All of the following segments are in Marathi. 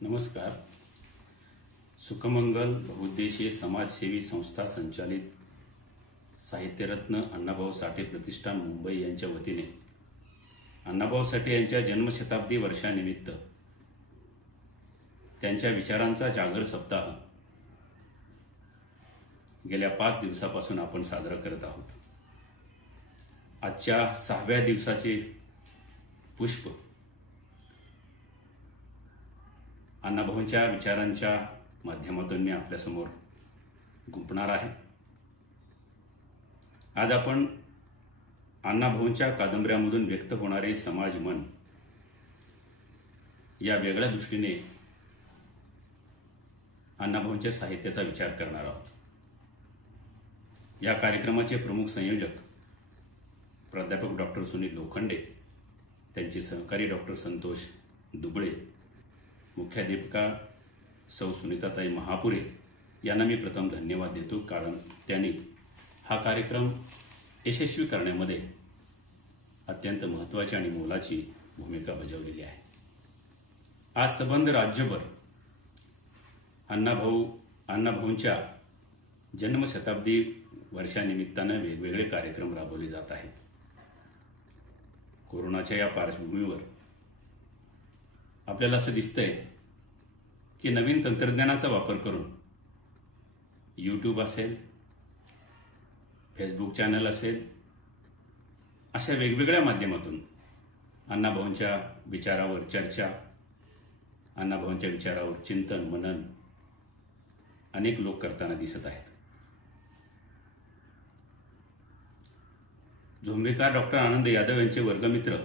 नमस्कार. सुखमंगल बहुउद्देशीय समाजसेवी संस्था संचालित साहित्यरत्न अण्णाभाऊ साठे प्रतिष्ठान मुंबई यांच्या वतीने अण्णाभाऊ साठे यांच्या जन्मशताब्दी वर्षानिमित्त त्यांच्या विचारांचा जागर सप्ताह गेल्या 5 दिवसापासून आपण साजरा करत आहोत. आजच्या 6व्या दिवसाचे पुष्प अण्णाभाऊंच्या विचारांच्या माध्यमातून मी आपल्यासमोर गुंफणार आहे. आज आपण अण्णाभाऊंच्या कादंबऱ्यांमधून व्यक्त होणारे समाज मन या वेगळ्या दृष्टीने अण्णाभाऊंच्या साहित्याचा विचार करणार आहोत. या कार्यक्रमाचे प्रमुख संयोजक प्राध्यापक डॉक्टर सुनील लोखंडे, त्यांचे सहकारी डॉक्टर संतोष दुबळे, मुख्याध्यापिका सौ सुनीताताई महापुरे यांना मी प्रथम धन्यवाद देतो, कारण त्यांनी हा कार्यक्रम यशस्वी करण्यामध्ये अत्यंत महत्त्वाची आणि मोलाची भूमिका बजावलेली आहे. आज संबंध राज्यभर अण्णाभाऊंच्या जन्मशताब्दी वर्षानिमित्तानं वेगवेगळे कार्यक्रम राबवले जात आहेत. कोरोनाच्या या पार्श्वभूमीवर आपल्याला असं दिसतंय की नवीन तंत्रज्ञानाचा वापर करून YouTube असेल, फेसबुक चॅनल असेल, अशा वेगवेगळ्या माध्यमातून अण्णाभाऊंच्या विचारावर चर्चा, अण्णाभाऊंच्या विचारावर चिंतन मनन अनेक लोक करताना दिसत आहेत. झोंबेकार डॉक्टर आनंद यादव यांचे वर्गमित्र,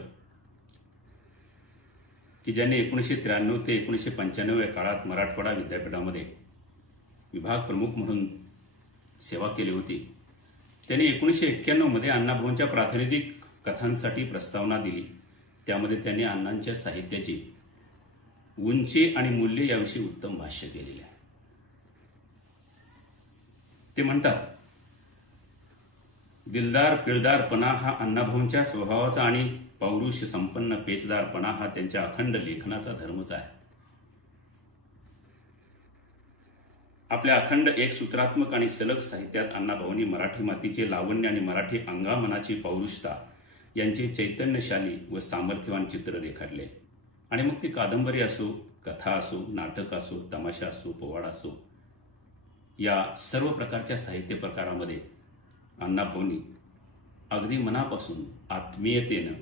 की ज्यांनी 1993 ते 1995 या काळात मराठवाडा विद्यापीठामध्ये विभाग प्रमुख म्हणून सेवा केली होती, त्यांनी 1991 मध्ये अण्णाभाऊंच्या प्रातिनिधिक कथांसाठी प्रस्तावना दिली. त्यामध्ये त्यांनी अण्णांच्या साहित्याची उंची आणि मूल्य याविषयी उत्तम भाष्य केलेले आहे. ते म्हणतात, दिलदार पिळदारपणा हा अण्णाभाऊंच्या स्वभावाचा आणि पौरुष संपन्न पेचदारपणा हा त्यांच्या अखंड लेखनाचा धर्मच आहे. आपल्या अखंड एक सूत्रात्मक आणि सलग साहित्यात अण्णाभाऊंनी मराठी मातीचे लावण्य आणि मराठी अंगामनाची पौरुषता यांचे चैतन्यशाली व सामर्थ्यवान चित्र रेखाटले. आणि मग ती कादंबरी असो, कथा असो, नाटक असो, तमाशा असो, पोवाडा असो, या सर्व प्रकारच्या साहित्य प्रकारामध्ये अण्णाभाऊंनी अगदी मनापासून आत्मीयतेनं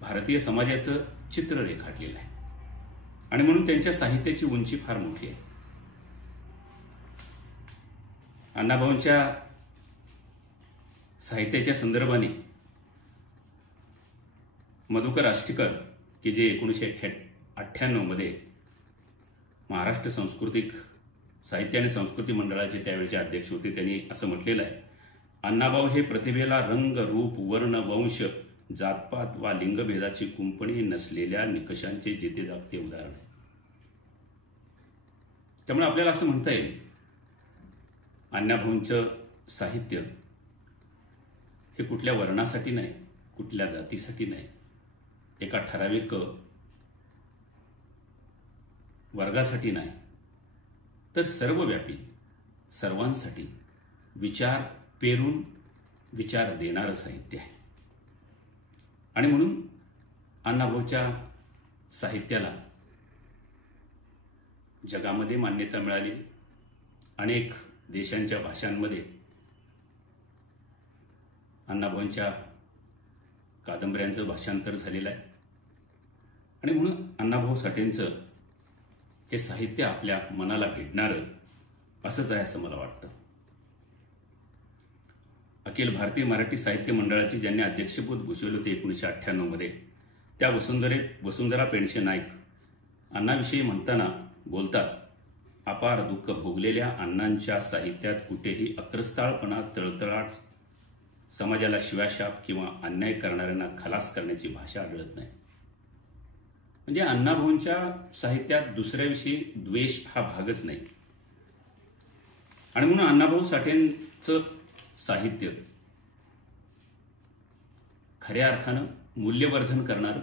भारतीय समाजाचं चित्र रेखाटलेलं आहे. आणि म्हणून त्यांच्या साहित्याची उंची फार मोठी आहे. अण्णाभाऊंच्या साहित्याच्या संदर्भाने मधुकर आष्टीकर, की जे 1998 मध्ये महाराष्ट्र सांस्कृतिक साहित्य आणि संस्कृती मंडळाचे त्यावेळेचे अध्यक्ष होते, त्यांनी असं म्हटलेलं आहे, अण्णाभाऊ हे प्रतिभेला रंग रूप वर्ण वंश जातपात वा लिंगभेदाची कुंपणी नसलेल्या निकषांचे जेते जागते उदाहरण आहे. त्यामुळे आपल्याला असं म्हणता येईल, अण्णाभाऊंचं साहित्य हे कुठल्या वर्णासाठी नाही, कुठल्या जातीसाठी नाही, एका ठराविक वर्गासाठी नाही, तर सर्वव्यापी सर्वांसाठी विचार पेरून विचार देणारं साहित्य आहे. आणि म्हणून अण्णाभाऊच्या साहित्याला जगामध्ये मान्यता मिळाली. अनेक देशांच्या भाषांमध्ये अण्णाभाऊंच्या कादंबऱ्यांचं भाषांतर झालेलं आहे. आणि म्हणून अण्णाभाऊ साठेंचं हे साहित्य आपल्या मनाला भिडणारं असंच आहे असं मला वाटतं. अखिल भारतीय मराठी साहित्य मंडळाची ज्यांनी अध्यक्षपद भूषवलं होते 1998 मध्ये, त्या वसुंधरा पेंडसे नाईक अण्णाविषयी म्हणताना बोलतात, अपार दुःख भोगलेल्या अण्णांच्या साहित्यात कुठेही अक्रस्ताळपणा, तळतळाट, समाजाला शिवाशाप किंवा अन्याय करणाऱ्यांना खलास करण्याची भाषा आढळत नाही. म्हणजे अण्णाभाऊंच्या साहित्यात दुसऱ्याविषयी द्वेष हा भागच नाही. आणि म्हणून अण्णाभाऊ साठेंचं साहित्य खऱ्या अर्थानं मूल्यवर्धन करणारं,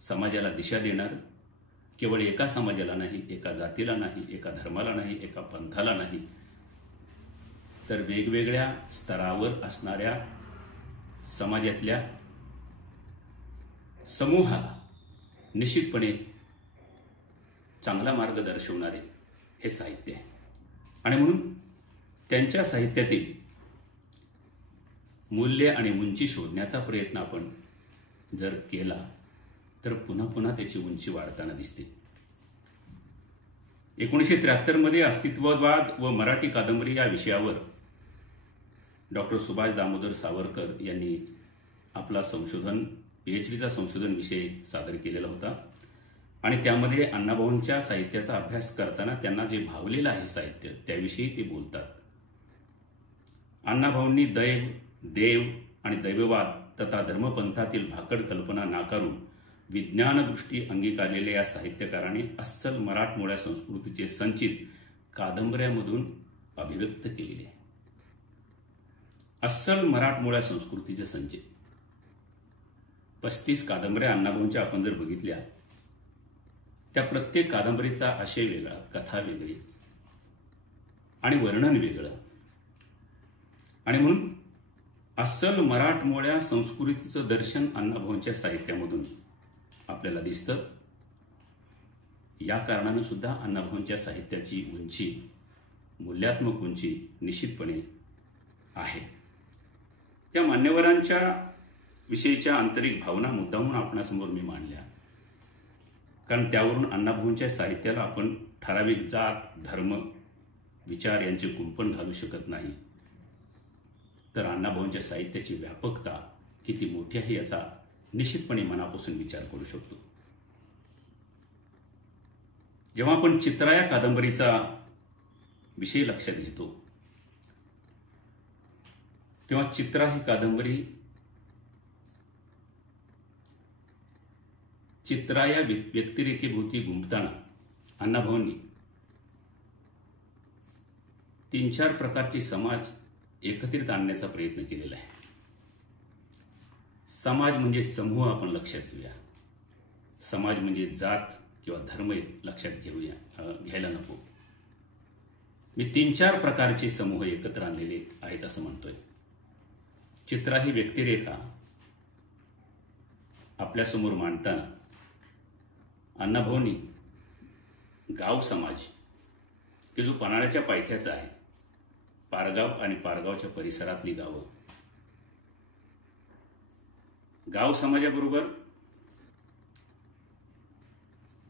समाजाला दिशा देणारं केवळ एका समाजाला नाही, एका जातीला नाही, एका धर्माला नाही, एका पंथाला नाही, तर वेगवेगळ्या स्तरावर असणाऱ्या समाजातल्या समूहाला निश्चितपणे चांगला मार्ग दर्शवणारे हे साहित्य आहे. आणि म्हणून त्यांच्या साहित्यातील मूल्य आणि उंची शोधण्याचा प्रयत्न आपण जर केला तर पुन्हा पुन्हा त्याची उंची वाढताना दिसते. 1973 मध्ये अस्तित्ववाद व मराठी कादंबरी या विषयावर डॉक्टर सुभाष दामोदर सावरकर यांनी आपला PhDचा संशोधन विषय सादर केलेला होता. आणि त्यामध्ये अण्णाभाऊंच्या साहित्याचा अभ्यास करताना त्यांना जे भावलेलं आहे साहित्य त्याविषयी ते बोलतात. अण्णाभाऊंनी दैव, देव आणि दैववाद तथा धर्मपंथातील भाकड कल्पना नाकारून विज्ञानदृष्टी अंगीकारलेल्या या साहित्यकाराने अस्सल मराठमोळ्या संस्कृतीचे संचित कादंबऱ्यामधून अभिव्यक्त केलेले आहे. अस्सल मराठमोळ्या संस्कृतीचे संचित 35 कादंबऱ्या अण्णाभाऊंच्या आपण जर बघितल्या, त्या प्रत्येक कादंबरीचा आशय वेगळा, कथा वेगळी आणि वर्णन वेगळं. आणि म्हणून अस्सल मराठमोळ्या संस्कृतीचं दर्शन अण्णाभाऊंच्या साहित्यामधून आपल्याला दिसतं. या कारणानं सुद्धा अण्णाभाऊंच्या साहित्याची उंची, मूल्यात्मक उंची निश्चितपणे आहे. या मान्यवरांच्या विषयीच्या आंतरिक भावना मुद्दामून आपणासमोर मी मांडल्या, कारण त्यावरून अण्णाभाऊंच्या साहित्याला आपण ठराविक जात, धर्म, विचार यांचे कुंपण घालू शकत नाही. तर अण्णाभाऊंच्या साहित्याची व्यापकता किती मोठी आहे याचा निश्चितपणे मनापासून विचार करू शकतो. जेव्हा आपण चित्रा या कादंबरीचा विषय लक्षात घेतो तेव्हा चित्रा ही कादंबरी चित्रा या व्यक्तिरेखेभोवती गुंफताना अण्णाभाऊंनी 3-4 प्रकारचे समाज एकत्रित आणण्याचा प्रयत्न केलेला आहे. समाज म्हणजे समूह आपण लक्षात घेऊया. समाज म्हणजे जात किंवा धर्म लक्षात घ्यायला नको. मी 3-4 प्रकारचे समूह एकत्र आणलेले आहेत असं म्हणतोय. चित्रा ही व्यक्तिरेखा आपल्यासमोर मांडताना अण्णाभाऊंनी गाव समाज की जो पन्हाळ्याच्या पायथ्याचा आहे, पारगाव आणि पारगावच्या परिसरातली गावं, गाव समाजाबरोबर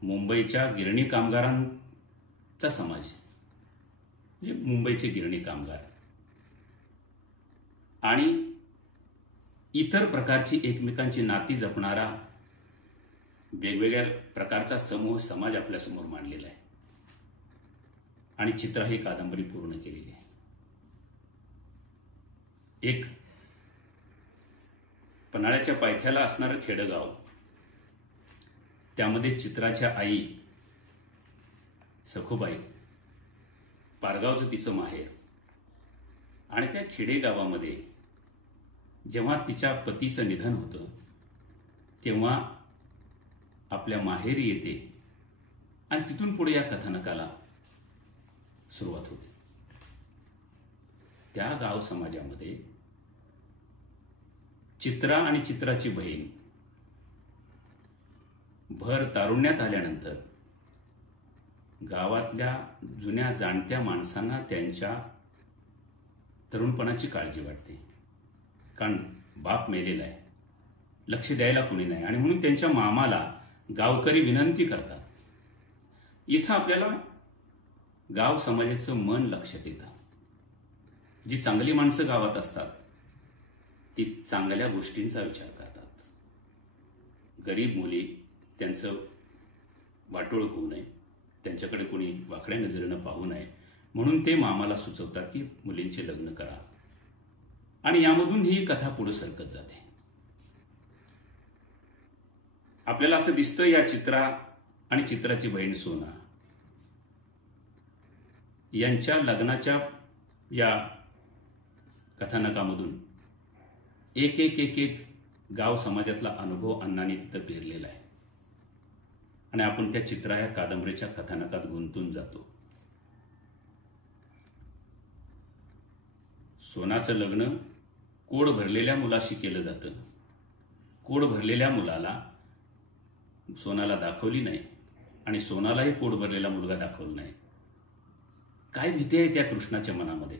मुंबईच्या गिरणी कामगारांचा समाज, म्हणजे मुंबईचे गिरणी कामगार आणि इतर प्रकारची एकमेकांची नाती जपणारा वेगवेगळ्या प्रकारचा समूह समाज आपल्यासमोर मांडलेला आहे. आणि चित्रा ही कादंबरी पूर्ण केलेली आहे. एक पन्हाळ्याच्या पायथ्याला असणारं खेडगाव, त्यामध्ये चित्राच्या आई सखुबाई, पारगावचं तिचं माहेर, आणि त्या खेडेगावामध्ये जेव्हा तिच्या पतीचं निधन होतं तेव्हा आपल्या माहेरी येते आणि तिथून पुढे या कथानकाला सुरुवात होते. त्या गाव समाजामध्ये चित्रा आणि चित्राची बहीण भर तारुण्यात आल्यानंतर गावातल्या जुन्या जाणत्या माणसांना त्यांच्या तरुणपणाची काळजी वाटते, कारण बाप मेलेला आहे, लक्ष द्यायला कुणी नाही, आणि म्हणून त्यांच्या मामाला गावकरी विनंती करतात. इथं आपल्याला गाव समाजाचं मन लक्षात येतं. जी चांगली माणसं गावात असतात ती चांगल्या गोष्टींचा विचार करतात. गरीब मुली त्यांचं वाटोळ होऊ नये, त्यांच्याकडे कोणी वाकड्या नजरेनं पाहू नये, म्हणून ते मामाला सुचवतात की मुलींचे लग्न करा. आणि यामधून ही कथा पुढे सरकत जाते. आपल्याला असं दिसतं या चित्रा आणि चित्राची बहीण सोना यांच्या लग्नाच्या या कथानकामधून एक गाव समाजातला अनुभव अण्णांनी तिथं पेरलेला आहे. आणि आपण त्या चित्रा या कादंबरीच्या कथानकात गुंतून जातो. सोनाचं लग्न कोड भरलेल्या मुलाशी केलं जातं. कोड भरलेल्या मुलाला सोनाला दाखवली नाही आणि सोनालाही कोड भरलेला मुलगा दाखवला नाही. काय भीती आहे त्या कृष्णाच्या मनामध्ये,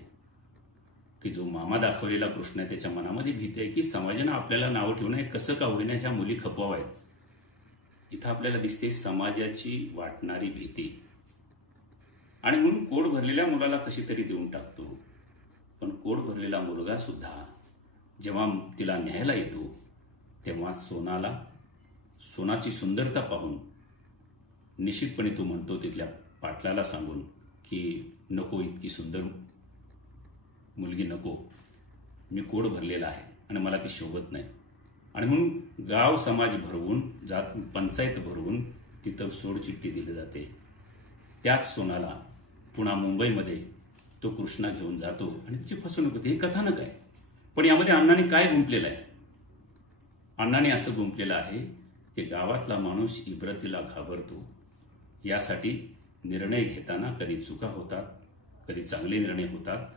की जो मामा दाखवलेला कृष्ण आहे त्याच्या मनामध्ये भीती आहे की समाजानं आपल्याला नावं ठेवू नये, कसं का होईना ह्या मुली खपवाव्या आहेत. इथं आपल्याला दिसते समाजाची वाटणारी भीती. आणि म्हणून कोड भरलेल्या मुलाला कशी तरी देऊन टाकतो. पण कोड भरलेला मुलगा सुद्धा जेव्हा तिला न्यायला येतो तेव्हा सोनाची सुंदरता पाहून निश्चितपणे तो म्हणतो तिथल्या पाटलाला सांगून की नको, इतकी सुंदर मुलगी नको, मी कोड भरलेला आहे आणि मला ती शोभत नाही. आणि म्हणून गाव समाज भरवून पंचायत भरवून तिथं सोडचिठ्ठी दिली जाते. त्याच सोनाला पुन्हा मुंबईमध्ये तो कृष्णा घेऊन जातो आणि तिची फसवणूक होते. हे कथानक आहे. पण यामध्ये अण्णांनी काय गुंतलेलं आहे? अण्णांनी असं गुंतलेलं आहे की गावातला माणूस इब्रतीला घाबरतो. यासाठी निर्णय घेताना कधी चुका होतात, कधी चांगले निर्णय होतात.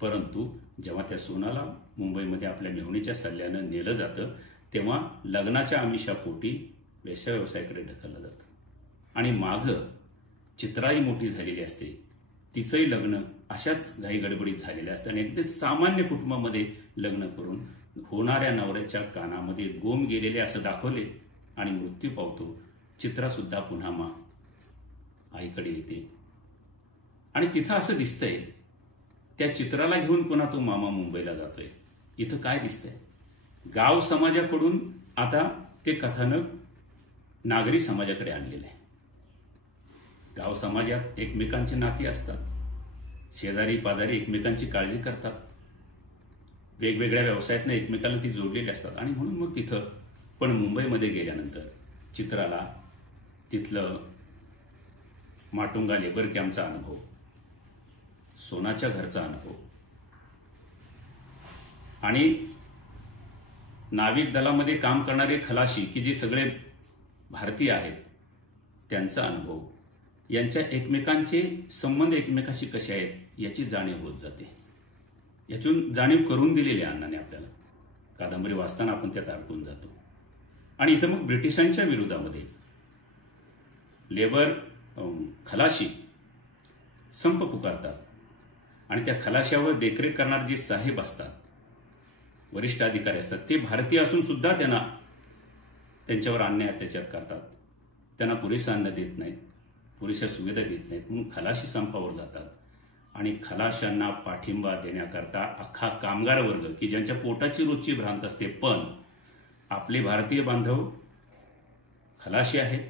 परंतु जेव्हा त्या सोनाला मुंबईमध्ये आपल्या मेहुणीच्या सल्ल्यानं नेलं जातं तेव्हा लग्नाच्या आमिषापोटी वेश्या व्यवसायाकडे ढकललं जातं. आणि मागं चित्राही मोठी झालेली असते, तिचंही लग्न अशाच घाई गडबडीत झालेल्या असतात आणि अगदी सामान्य कुटुंबामध्ये लग्न करून होणाऱ्या नवऱ्याच्या कानामध्ये गोम गेलेले असं दाखवले आणि मृत्यू पावतो. चित्रा सुद्धा पुन्हा आईकडे येते आणि तिथं असं दिसतंय त्या चित्राला घेऊन पुन्हा तो मामा मुंबईला जातोय. इथं काय दिसतंय? गाव समाजाकडून आता ते कथानक नागरी समाजाकडे आणलेलं आहे. गाव समाजात एकमेकांची नाती असतात, शेजारी पाजारी एकमेकांची काळजी करतात, वेगवेगळ्या व्यवसायातनं एकमेकांना ती जोडलेली असतात. आणि म्हणून मग तिथं पण मुंबईमध्ये गेल्यानंतर चित्राला तिथलं माटुंगा लेबर कॅम्पचा अनुभव, सोनाच्या घरचा अनुभव आणि नाविक दलामध्ये काम करणारे खलाशी की जे सगळे भारतीय आहेत त्यांचा अनुभव, यांच्या एकमेकांचे संबंध एकमेकाशी कसे आहेत याची जाणीव होत जाते. यातून जाणीव करून दिलेली आहे अण्णाने आपल्याला. कादंबरी वाचताना आपण त्यात अडकून जातो. आणि इथं मग ब्रिटिशांच्या विरोधामध्ये लेबर खलाशी संप पुकारतात आणि त्या खलाशावर देखरेख करणारे जे साहेब असतात, वरिष्ठ अधिकारी असतात, ते भारतीय असून सुद्धा त्यांच्यावर अन्याय अत्याचार करतात. त्यांना पुरेसं अन्न देत नाहीत, पुरेशा सुविधा देत नाहीत. म्हणून खलाशी संपावर जातात आणि खलाशांना पाठिंबा देण्याकरता अख्खा कामगार वर्ग की ज्यांच्या पोटाची रोजची भ्रांत असते, पण आपले भारतीय बांधव खलाशी आहेत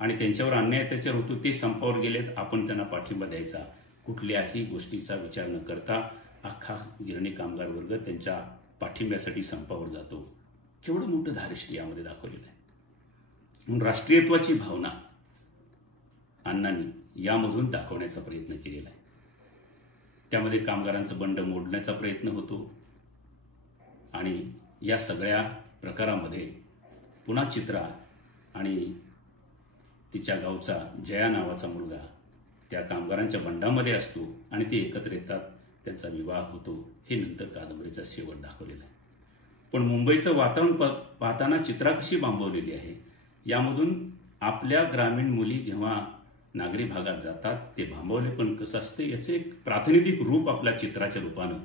आणि त्यांच्यावर अन्याय अत्याचार होतो, ते संपावर गेलेत, आपण त्यांना पाठिंबा द्यायचा. कुठल्याही गोष्टीचा विचार न करता अख्खा गिरणी कामगार वर्ग त्यांच्या पाठिंब्यासाठी संपावर जातो. केवढं मोठं धारिष्ट्य यामध्ये दाखवलेलं आहे. म्हणून राष्ट्रीयत्वाची भावना अण्णांनी यामधून दाखवण्याचा प्रयत्न केलेला आहे. त्यामध्ये कामगारांचं बंड मोडण्याचा प्रयत्न होतो आणि या सगळ्या प्रकारामध्ये पुन्हा चित्रा आणि तिच्या गावचा जया नावाचा मुलगा त्या कामगारांच्या बंडामध्ये असतो आणि ते एकत्र येतात, त्यांचा विवाह होतो. हे नंतर कादंबरीचा शेवट दाखवलेला आहे. पण मुंबईचं वातावरण पाहताना चित्रा कशी बांबवलेली आहे यामधून आपल्या ग्रामीण मुली जेव्हा नागरी भागात जातात ते भांबवले पण कसं असतं याचं एक प्रातिनिधिक रूप आपल्या चित्राच्या रूपानं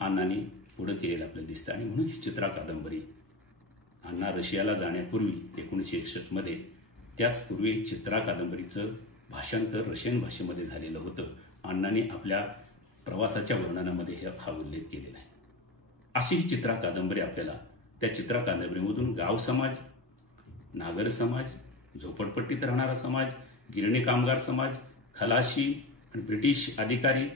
अण्णांनी पुढे केलेलं आपल्याला दिसतं. आणि म्हणून ही चित्रा कादंबरी अण्णा रशियाला जाण्यापूर्वी 1961 मध्ये त्याचपूर्वी चित्रा कादंबरीचं भाषांतर रशियन भाषेमध्ये झालेलं होतं. अण्णांनी आपल्या प्रवासाच्या वर्णनामध्ये हा उल्लेख केलेला आहे. अशी ही चित्रा कादंबरी आपल्याला त्या चित्रा कादंबरीमधून गाव समाज, नागर समाज, झोपडपट्टीत राहणारा समाज, गिरणी कामगार समाज, खलाशी आणि ब्रिटिश अधिकारी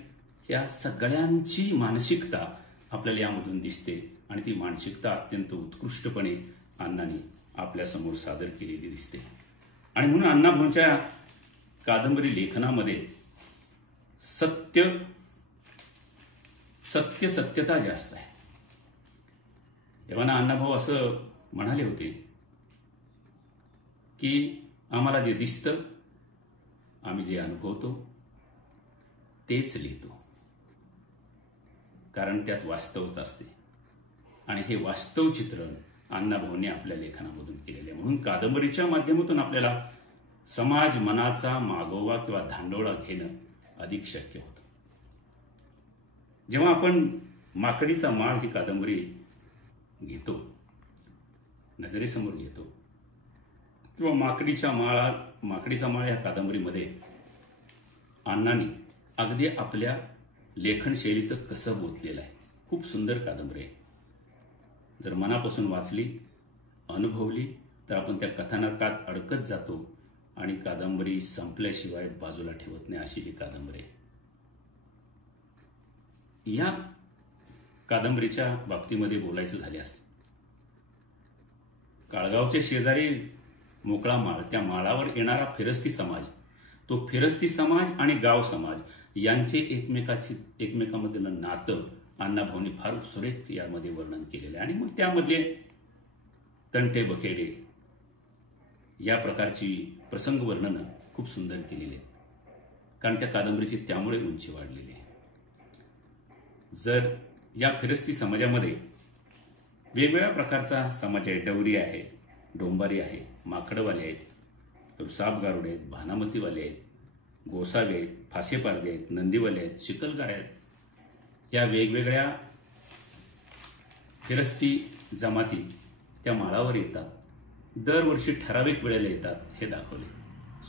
या सगळ्यांची मानसिकता आपल्याला यामधून दिसते आणि ती मानसिकता अत्यंत उत्कृष्टपणे अण्णांनी आपल्यासमोर सादर केलेली दिसते. आणि म्हणून अण्णाभाऊंच्या कादंबरी लेखनामध्ये सत्यता जास्त आहे. तेव्हा अण्णाभाऊ असं म्हणाले होते की आम्हाला जे दिसतं, आम्ही जे अनुभवतो तेच लिहितो, कारण त्यात वास्तवता असते आणि हे वास्तव चित्रण अण्णाभाऊंनी आपल्या लेखनामधून केलेले आहे. म्हणून कादंबरीच्या माध्यमातून आपल्याला समाज मनाचा मागोवा किंवा धांडोळा घेणं अधिक शक्य होतं. जेव्हा आपण माकडीचा माळ ही कादंबरी घेतो, नजरेसमोर घेतो, किंवा माकडीचा माळ या कादंबरीमध्ये अण्णांनी अगदी आपल्या लेखन शैलीचं कसं बोललेलं आहे. खूप सुंदर कादंबरी आहे. जर मनापासून वाचली, अनुभवली तर आपण त्या कथानकात अडकत जातो आणि कादंबरी संपल्याशिवाय बाजूला ठेवत नाही, अशी ही कादंबरी आहे. या कादंबरीच्या बाबतीमध्ये बोलायचं झाल्यास, काळगावचे शेजारी मोकळा माळ, त्या माळावर येणारा फिरस्ती समाज, तो फिरस्ती समाज आणि गाव समाज यांचे एकमेकांमधलं नातं अण्णाभाऊंनी फार सुरेख यामध्ये वर्णन केलेलं आहे. आणि मग त्यामधले तंटे बखेडे या प्रकारची प्रसंग वर्णनं खूप सुंदर केलेली आहेत, कारण त्या कादंबरीची त्यामुळे उंची वाढलेली आहे. जर या फिरस्ती समाजामध्ये वेगवेगळ्या प्रकारचा समाज आहे, डवरी आहे, डोंबारी आहे, माकडवाले आहेत, सापगारुडे आहेत, भानामतीवाले आहेत, गोसावे आहेत, फासेपारदे आहेत, नंदीवाले आहेत, शिकलगार आहेत, या वेगवेगळ्या फिरस्ती जमाती त्या माळावर येतात. दरवर्षी ठराविक वेळेला येतात हे दाखवले.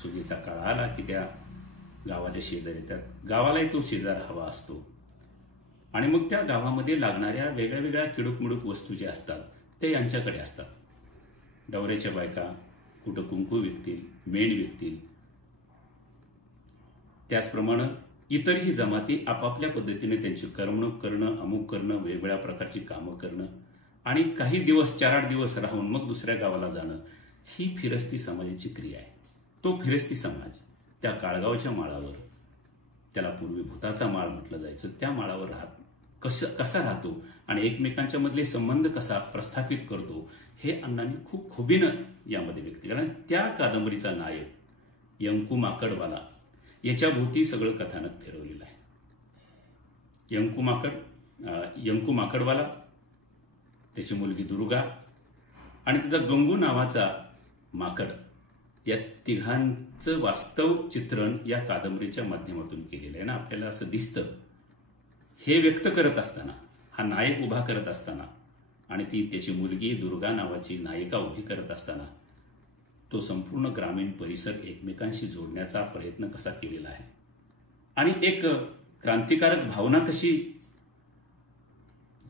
सुगीचा काळ आला की त्या गावाच्या शेजारी येतात. गावालाही तो शेजार हवा असतो आणि मग त्या गावामध्ये लागणाऱ्या वेगळ्या वेगळ्या किडूक वस्तू ज्या असतात ते यांच्याकडे असतात. डवऱ्याच्या बायका कुठं कुंकू विकतील, मेण विकतील. त्याचप्रमाणे इतरही जमाती आपापल्या पद्धतीने त्यांची करमणूक करणं, अमुक करणं, वेगवेगळ्या प्रकारची कामं करणं आणि काही दिवस 4-8 दिवस राहून मग दुसऱ्या गावाला जाणं, ही फिरस्ती समाजाची क्रिया आहे. तो फिरस्ती समाज त्या काळगावच्या माळावर, त्याला पूर्वी भूताचा माळ म्हटलं जायचं, त्या माळावर कसा राहतो आणि एकमेकांच्या मधले संबंध कसा प्रस्थापित करतो हे अण्णांनी खूप खुबीनं यामध्ये व्यक्त केलं. कारण त्या कादंबरीचा नायक यंकू माकडवाला याच्या भोवती सगळं कथानक फिरवलेलं आहे. यंकू माकडवाला, त्याची मुलगी दुर्गा आणि तिचा गंगू नावाचा माकड, या तिघांचं वास्तव चित्रण या कादंबरीच्या माध्यमातून केलेलं आहे ना. आपल्याला असं दिसतं, हे व्यक्त करत असताना, हा नायक उभा करत असताना आणि ती त्याची मुलगी दुर्गा नावाची नायिका उभी करत असताना तो संपूर्ण ग्रामीण परिसर एकमेकांशी जोडण्याचा प्रयत्न कसा केलेला आहे आणि एक क्रांतिकारक भावना कशी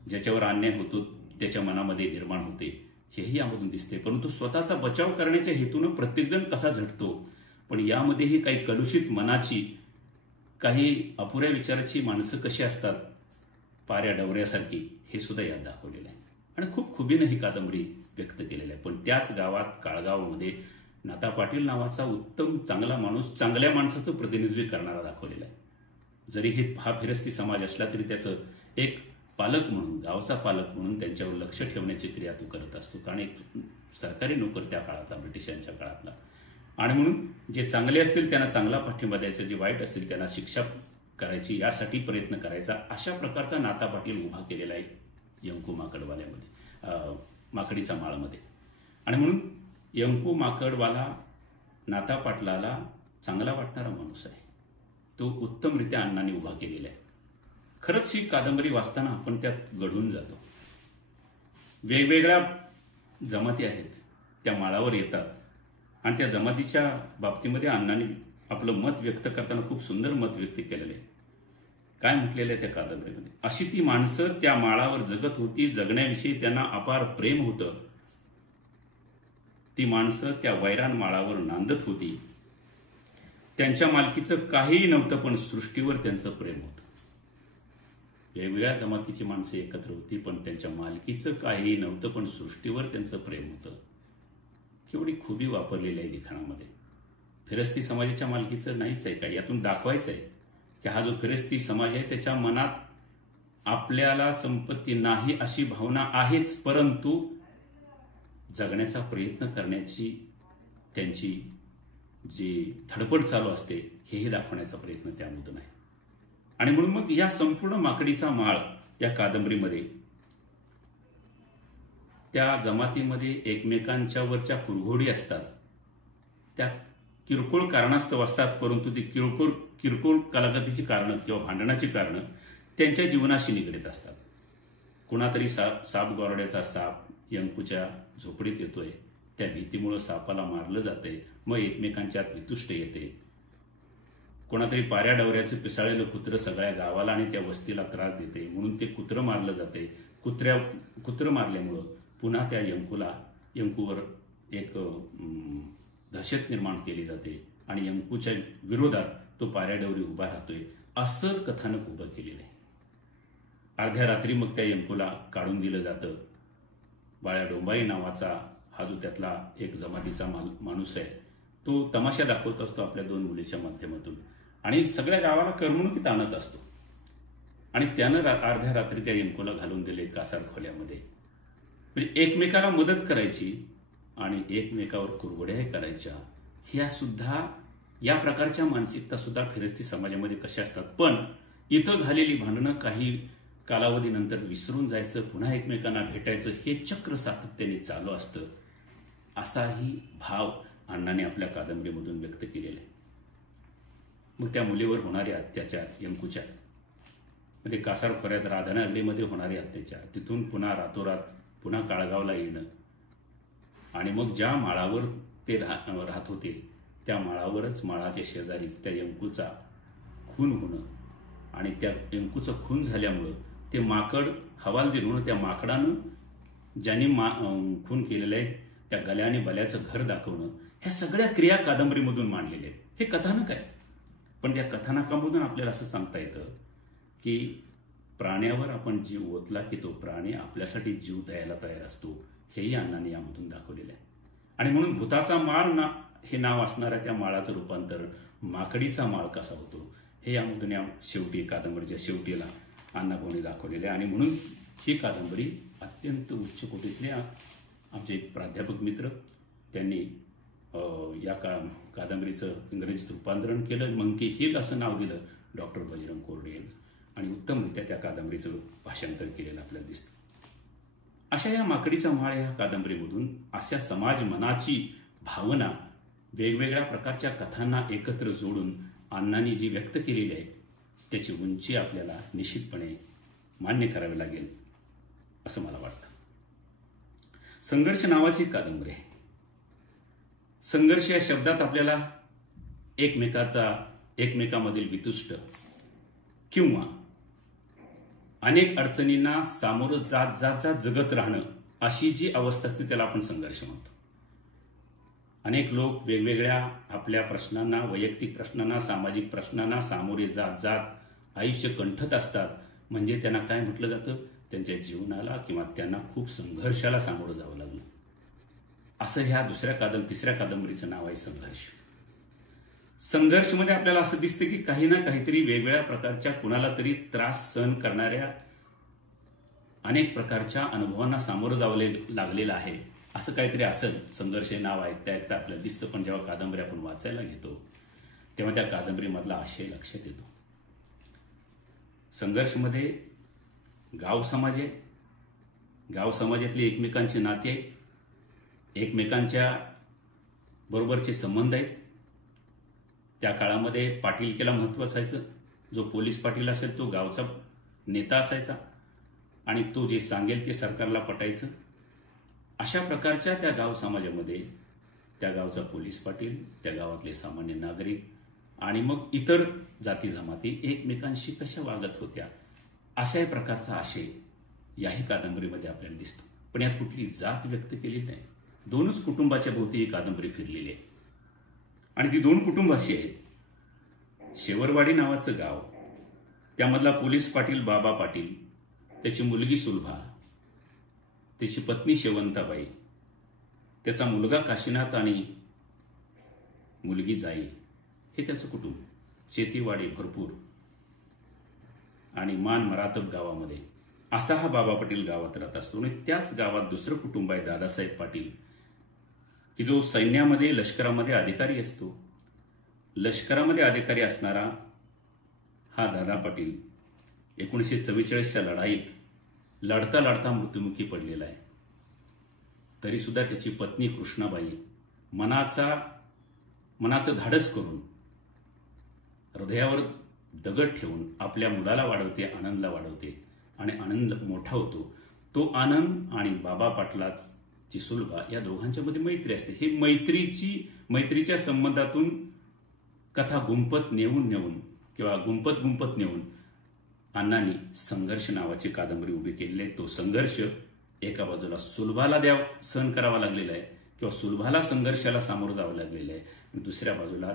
ज्याच्यावर अन्याय होतो त्याच्या मनामध्ये निर्माण होते, हेही यामधून दिसते. परंतु स्वतःचा बचाव करण्याच्या हेतून प्रत्येकजण कसा झटतो, पण यामध्येही काही कलुषित मनाची, काही अपुऱ्या विचाराची माणसं कशी असतात, पाऱ्या डवऱ्यासारखी, हे सुद्धा यात दाखवलेलं आहे. आणि खूप खुबीनं ही कादंबरी व्यक्त केलेली आहे. पण त्याच गावात, काळगावमध्ये नाता पाटील नावाचा उत्तम चांगला माणूस, चांगल्या माणसाचं प्रतिनिधित्व करणारा दाखवलेला आहे. जरी हा फिरस्ती समाज असला तरी त्याचं एक पालक म्हणून, गावचा पालक म्हणून त्यांच्यावर लक्ष ठेवण्याची क्रिया तो करत असतो. कारण एक सरकारी नोकर त्या काळातला, ब्रिटिशांच्या काळातला, आणि म्हणून जे चांगले असतील त्यांना चांगला पाठिंबा द्यायचा, जे वाईट असतील त्यांना शिक्षा करायची, यासाठी प्रयत्न करायचा, अशा प्रकारचा नाता पाटील उभा केलेला आहे यंकू माकडवाल्यामध्ये, माकडीचा माळमध्ये. आणि म्हणून यंकू माकडवाला नाता पाटलाला चांगला वाटणारा माणूस आहे, तो उत्तमरित्या अण्णांनी उभा केलेला आहे. खरंच ही कादंबरी वाचताना आपण त्यात घडून जातो. वेगवेगळ्या जमाती आहेत, त्या माळावर येतात आणि त्या जमातीच्या बाबतीमध्ये अण्णांनी आपलं मत व्यक्त करताना खूप सुंदर मत व्यक्त केलेलं आहे. काय म्हटलेलं आहे त्या कादंबरीमध्ये, अशी ती माणसं त्या माळावर जगत होती, जगण्याविषयी त्यांना अपार प्रेम होतं. ती माणसं त्या वैरान माळावर नांदत होती. त्यांच्या मालकीचं काहीही नव्हतं, पण सृष्टीवर त्यांचं प्रेम होतं. वेगवेगळ्या जमातीची माणसं एकत्र होती, पण त्यांच्या मालकीचं काहीही नव्हतं, पण सृष्टीवर त्यांचं प्रेम होतं. केवढी खुबी वापरलेली आहे लिखाणामध्ये. फिरस्ती समाजाच्या मालकीचं नाहीच आहे का, यातून दाखवायचं आहे की हा जो फिरस्ती समाज आहे त्याच्या मनात आपल्याला संपत्ती नाही अशी भावना आहेच, परंतु जगण्याचा प्रयत्न करण्याची त्यांची जी धडपड चालू असते हेही दाखवण्याचा प्रयत्न त्यामधून आहे. आणि म्हणून मग या संपूर्ण माकडीचा माळ या कादंबरीमध्ये त्या जमातीमध्ये एकमेकांच्यावरच्या कुरघोडी असतात, त्या किरकोळ कारणास्तव असतात, परंतु ती किरकोळ कलागतीची कारणं किंवा भांडणाची कारणं त्यांच्या जीवनाशी निगडीत असतात. कुणातरी साप गोरड्याचा साप यंकूच्या झोपडीत येतोय, त्या भीतीमुळे सापाला मारलं जातंय, मग एकमेकांच्यात वितुष्ट येते. कोणातरी पाऱ्या डवऱ्याचं पिसाळलेलं कुत्रं सगळ्या गावाला आणि त्या वस्तीला त्रास देते, म्हणून ते कुत्रं मारलं जाते. कुत्रं मारल्यामुळं पुन्हा त्या यंकूवर एक दहशत निर्माण केली जाते आणि यंकूच्या विरोधात तो पाऱ्याडवरी उभा राहतोय, असं कथानक उभं केलेलं आहे. अर्ध्या रात्री मग त्या यंकूला काढून दिलं जातं. बाळ्या डोंबारी नावाचा हा जो त्यातला एक जमातीचा माणूस आहे, तो तमाशा दाखवत असतो आपल्या 2 मुलीच्या माध्यमातून आणि सगळ्या गावाला करमणुकीत आणत असतो. आणि त्यानं अर्ध्या रात्री त्या यंकूला घालून दिले कासार खोल्यामध्ये. म्हणजे एकमेकाला मदत करायची आणि एकमेकावर कुरघोड्याही करायच्या. ह्या सुद्धा या प्रकारच्या मानसिकता सुद्धा फिरस्ती समाजामध्ये कशा असतात. पण इथं झालेली भांडणं काही कालावधीनंतर विसरून जायचं, पुन्हा एकमेकांना भेटायचं, हे चक्र सातत्याने चालू असतं. असाही भाव अण्णांनी आपल्या कादंबरीमधून व्यक्त केलेला आहे. मग त्या मुलीवर होणारे अत्याचार यंकूच्या, म्हणजे कासार खोऱ्यात राधानगरीमध्ये होणारे अत्याचार, तिथून पुन्हा रातोरात पुन्हा काळगावला येणं आणि मग ज्या माळावर ते राहत होते त्या माळावरच माळाच्या शेजारीच त्या यंकूचा खून होणं आणि त्या यंकूचं खून झाल्यामुळं ते माकड हवालदिल होणं, त्या माकडानं ज्यांनी खून केलेलं आहे त्या गल्याने बल्याचं घर दाखवणं, ह्या सगळ्या क्रिया कादंबरीमधून मांडलेल्या आहेत. हे कथानक आहे, पण त्या कथानकामधून आपल्याला असं सांगता येतं की प्राण्यावर आपण जीव ओतला की तो प्राणी आपल्यासाठी जीव द्यायला तयार असतो, हेही अण्णांनी यामधून दाखवलेलं आहे. आणि म्हणून भूताचा माळ हे नाव असणाऱ्या त्या माळाचं रूपांतर माकडीचा माळ कसा होतो हे यामधून या शेवटी कादंबरीच्या शेवटीला अण्णाभाऊंनी दाखवलेलं आहे. आणि म्हणून ही कादंबरी अत्यंत उच्च कोटीतले आमचे एक प्राध्यापक मित्र त्यांनी या कादंबरीचं इंग्रजीत रूपांतरण केलं. मंकी हिल असं नाव दिलं डॉक्टर बजरंग कोरडे यांनी आणि उत्तमरित्या त्या कादंबरीचं भाषांतर केलेलं आपल्याला दिसतं. अशा या माकडीचा माळ या कादंबरीमधून अशा समाज मनाची भावना वेगवेगळ्या प्रकारच्या कथांना एकत्र जोडून अण्णांनी जी व्यक्त केलेली आहे त्याची उंची आपल्याला निश्चितपणे मान्य करावी लागेल असं मला वाटतं. संघर्ष नावाची कादंबरी आहे. संघर्ष या शब्दात आपल्याला एकमेकामधील वितुष्ट किंवा अनेक अडचणींना सामोरं जात जगत राहणं अशी जी अवस्था असते त्याला आपण संघर्ष म्हणतो. अनेक लोक वेगवेगळ्या आपल्या प्रश्नांना, वैयक्तिक प्रश्नांना, सामाजिक प्रश्नांना सामोरे जात आयुष्य कंठत असतात. म्हणजे त्यांना काय म्हटलं जातं, त्यांच्या जीवनाला किंवा त्यांना खूप संघर्षाला सामोरं जावं लागलं. असं ह्या तिसऱ्या कादंबरीचं नाव आहे संघर्ष. संघर्षमध्ये आपल्याला असं दिसतं की काही ना काहीतरी वेगवेगळ्या प्रकारच्या कुणाला तरी त्रास सहन करणाऱ्या अनेक प्रकारच्या अनुभवांना सामोरं जावं लागलेलं आहे, असं काहीतरी असेल. संघर्ष हे नाव ऐकता आपल्याला दिसतं, पण जेव्हा कादंबरी आपण वाचायला घेतो तेव्हा त्या कादंबरीमधला आशय लक्षात येतो. संघर्षमध्ये गाव समाज आहे, गाव समाजातले एकमेकांचे नाते आहेत, एकमेकांच्या बरोबरचे संबंध आहेत. त्या काळामध्ये पाटीलकीला महत्त्व असायचं. जो पोलीस पाटील असेल तो गावचा नेता असायचा आणि तो जे सांगेल ते सरकारला पटायचं. अशा प्रकारच्या त्या गाव समाजामध्ये त्या गावचा पोलीस पाटील, त्या गावातले सामान्य नागरिक आणि मग इतर जाती जमाती एकमेकांशी कशा वागत होत्या, अशाही प्रकारचा आशय याही कादंबरीमध्ये आपल्याला दिसतो. पण यात कुठली जात व्यक्त केलेली नाही. 2च कुटुंबाच्या भोवती ही कादंबरी फिरलेली आहे आणि ती 2 कुटुंब अशी आहेत. शेवरवाडी नावाचं गाव, त्यामधला पोलीस पाटील बाबा पाटील, त्याची मुलगी सुलभा, त्याची पत्नी शेवंताबाई, त्याचा मुलगा काशीनाथ आणि मुलगी जाई, हे त्याचं कुटुंब. शेतीवाडी भरपूर आणि मान मरातब गावामध्ये असा हा बाबा पाटील गावात राहत असतो. आणि त्याच गावात दुसरं कुटुंब आहे दादासाहेब पाटील, की जो सैन्यामध्ये लष्करामध्ये अधिकारी असतो लष्करामध्ये अधिकारी असणारा हा दादा पाटील 1944च्या लढाईत लढता लढता मृत्युमुखी पडलेला आहे. तरी सुद्धा त्याची पत्नी कृष्णाबाई मनाचं धाडस करून हृदयावर दगड ठेवून आपल्या मुलाला वाढवते, आनंदला वाढवते आणि आनंद मोठा होतो. तो आनंद आणि बाबा पाटलाची सुलभा या दोघांच्या मध्ये मैत्री असते. ही मैत्रीच्या संबंधातून कथा गुंपत नेऊन किंवा गुंपत नेऊन अण्णांनी संघर्ष नावाची कादंबरी उभी केलेली आहे. तो संघर्ष एका बाजूला सुलभाला सहन करावा लागलेला आहे किंवा सुलभाला संघर्षाला सामोरं जावं लागलेलं आहे, आणि दुसऱ्या बाजूला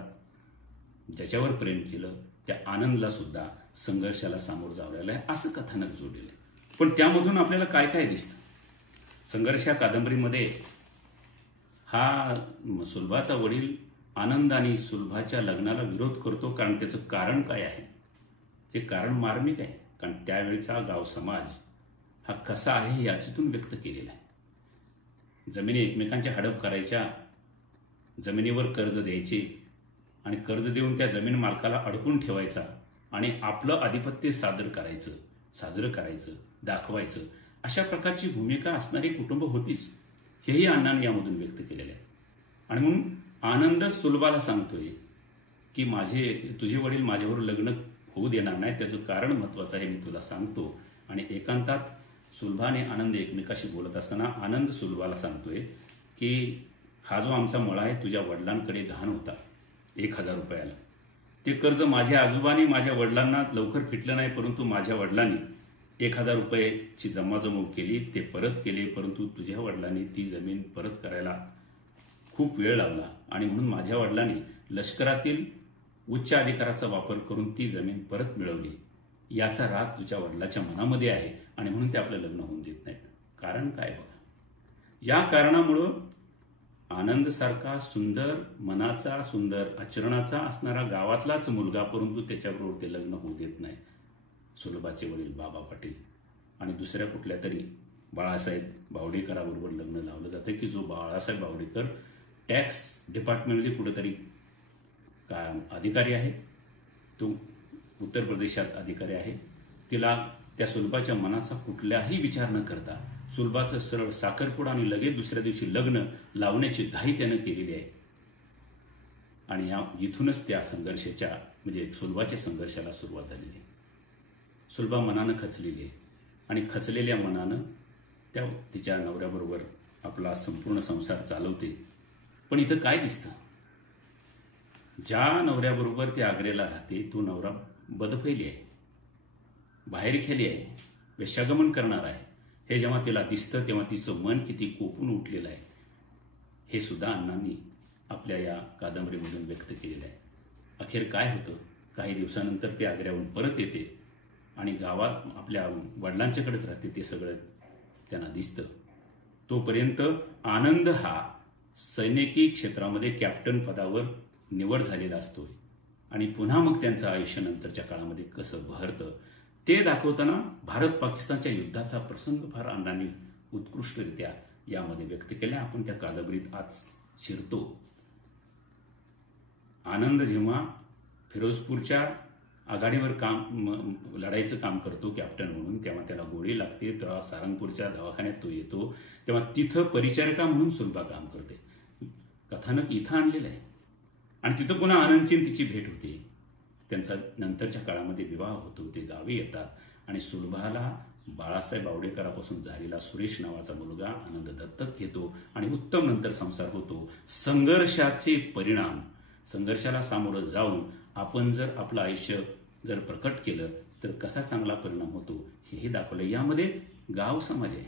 ज्याच्यावर प्रेम केलं त्या आनंदला सुद्धा संघर्षाला सामोरं जावं लागलं आहे, असं कथानक जोडलेलं आहे. पण त्यामधून आपल्याला काय काय दिसतं? संघर्ष या कादंबरीमध्ये हा सुलभाचा वडील आनंद आणि सुलभाच्या लग्नाला विरोध करतो, कारण त्याचं कारण काय आहे? हे कारण मार्मिक आहे, कारण त्यावेळचा गाव समाज हा कसा आहे याच्यातून व्यक्त केलेला आहे. जमिनी एकमेकांच्या हडप करायच्या, जमिनीवर कर्ज द्यायचे आणि कर्ज देऊन त्या जमीन मालकाला अडकून ठेवायचा आणि आपलं आधिपत्य साजरं करायचं, दाखवायचं, अशा प्रकारची भूमिका असणारी कुटुंब होतीच. हेही अण्णांनी यामधून व्यक्त केलेलं आहे. आणि म्हणून आनंद सुलभाला सांगतोय की तुझे वडील माझ्यावर लग्न होऊ देणार नाही, त्याचं कारण महत्वाचं आहे, मी तुला सांगतो. आणि एकांतात सुलभा आणि आनंद एकमेकाशी बोलत असताना आनंद सुलभाला सांगतोय की हा जो आमचा मळा आहे तुझ्या वडिलांकडे गहाण होता 1000 रुपयाला. ते कर्ज माझ्या आजोबांनी माझ्या वडिलांना लवकर फिटलं नाही, परंतु माझ्या वडिलांनी 1000 रुपयाची जमाजमव केली, ते परत केले. परंतु तुझ्या वडिलांनी ती जमीन परत करायला खूप वेळ लावला आणि म्हणून माझ्या वडिलांनी लष्करातील उच्च अधिकाराचा वापर करून ती जमीन परत मिळवली. याचा राग तुझ्या वडिलाच्या मनामध्ये आहे आणि म्हणून ते आपलं लग्न होऊन देत नाहीत. कारण काय बघा, या कारणामुळं आनंद सारखा सुंदर मनाचा, सुंदर आचरणाचा असणारा गावातलाच मुलगा, परंतु त्याच्याबरोबर ते लग्न होऊ देत नाही. सुलभाचे वडील बाबा पाटील आणि दुसऱ्या कुठल्या तरी बाळासाहेब बावडेकराबरोबर लग्न लावलं जातं की जो बाळासाहेब बावडेकर टॅक्स डिपार्टमेंटमध्ये कुठेतरी अधिकारी आहे. तो उत्तर प्रदेशात अधिकारी आहे. तिला त्या सुलभाच्या मनाचा कुठलाही विचार न करता सुलभाचं सरळ साखरपुडा आणि लगेच दुसऱ्या दिवशी लग्न लावण्याची घाई त्यानं केलेली आहे. आणि इथूनच त्या संघर्षाच्या म्हणजे सुलभाच्या संघर्षाला सुरुवात झालेली आहे. सुलभा मनानं खचलेली आहे आणि खचलेल्या मनानं तिच्या नवऱ्याबरोबर आपला संपूर्ण संसार चालवते. पण इथं काय दिसतं? ज्या नवऱ्याबरोबर ती आग्र्याला राहते तो नवरा बदफैली आहे, बाहेर खेळली आहे, वेश्यागमन करणार आहे. हे जेव्हा तिला दिसतं तेव्हा तिचं मन किती कोपून उठलेलं आहे हे सुद्धा अण्णांनी आपल्या या कादंबरीमधून व्यक्त केलेलं आहे. अखेर काय होतं? काही दिवसानंतर ते आग्र्याहून परत येते आणि गावात आपल्या वडिलांच्याकडेच राहते. ते सगळं त्यांना दिसतं. तोपर्यंत आनंद हा सैनिकी क्षेत्रामध्ये कॅप्टन पदावर निवड झालेला असतोय आणि पुन्हा मग त्यांचं आयुष्य नंतरच्या काळामध्ये कसं बहरतं ते दाखवताना भारत पाकिस्तानच्या युद्धाचा प्रसंग फार अण्णांनी उत्कृष्टरित्या यामध्ये व्यक्त केला. आपण त्या कादंबरीत आज शिरतो. आनंद जेव्हा फिरोजपूरच्या आघाडीवर लढाईचं काम करतो कॅप्टन म्हणून, तेव्हा त्याला गोळी लागते. तेव्हा सारंगपूरच्या दवाखान्यात तो येतो, तेव्हा तिथं परिचारिका म्हणून सुलभा काम करते. कथानक इथं आणलेलं आहे आणि तिथं पुन्हा आनंदची तिची भेट होते. त्यांचा नंतरच्या काळामध्ये विवाह होतो. ते गावी येतात आणि सुलभाला बाळासाहेब बावडेकरापासून झालेला सुरेश नावाचा मुलगा आनंद दत्तक घेतो आणि उत्तम नंतर संसार होतो. संघर्षाचे परिणाम, संघर्षाला सामोरं जाऊन आपण जर आपलं आयुष्य जर प्रकट केलं तर कसा चांगला परिणाम होतो हेही दाखवलं. यामध्ये गाव समाज आहे,